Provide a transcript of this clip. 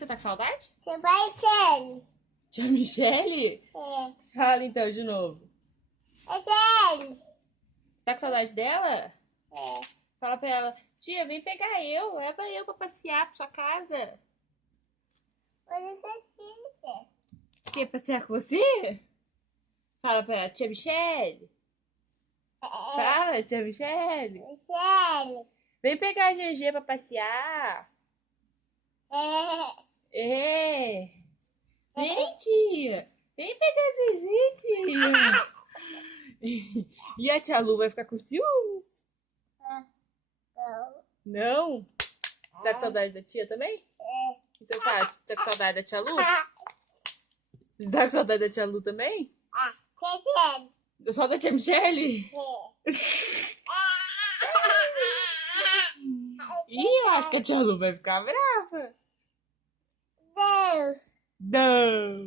Você tá com saudade? Você vai ser. Tia Michele? É. Fala então de novo. É sério. Tá com saudade dela? É. Fala pra ela, tia, vem pegar eu, leva eu pra passear pra sua casa. Você precisa. Quer passear com você? Fala pra ela, tia Michele. Fala, tia Michele. É sério. Vem pegar a GG pra passear. É. É. Vem, tia. Vem pegar a Zezé, tia. E a tia Lu vai ficar com ciúmes? Não. Não? Você tá com saudade da tia também? É. Então fala, tá com saudade da tia Lu? Você tá com saudade da tia Lu também? Ah, é sério. Só da tia Michele? É. Ih, eu acho que a tia Lu vai ficar brava. Não. Não.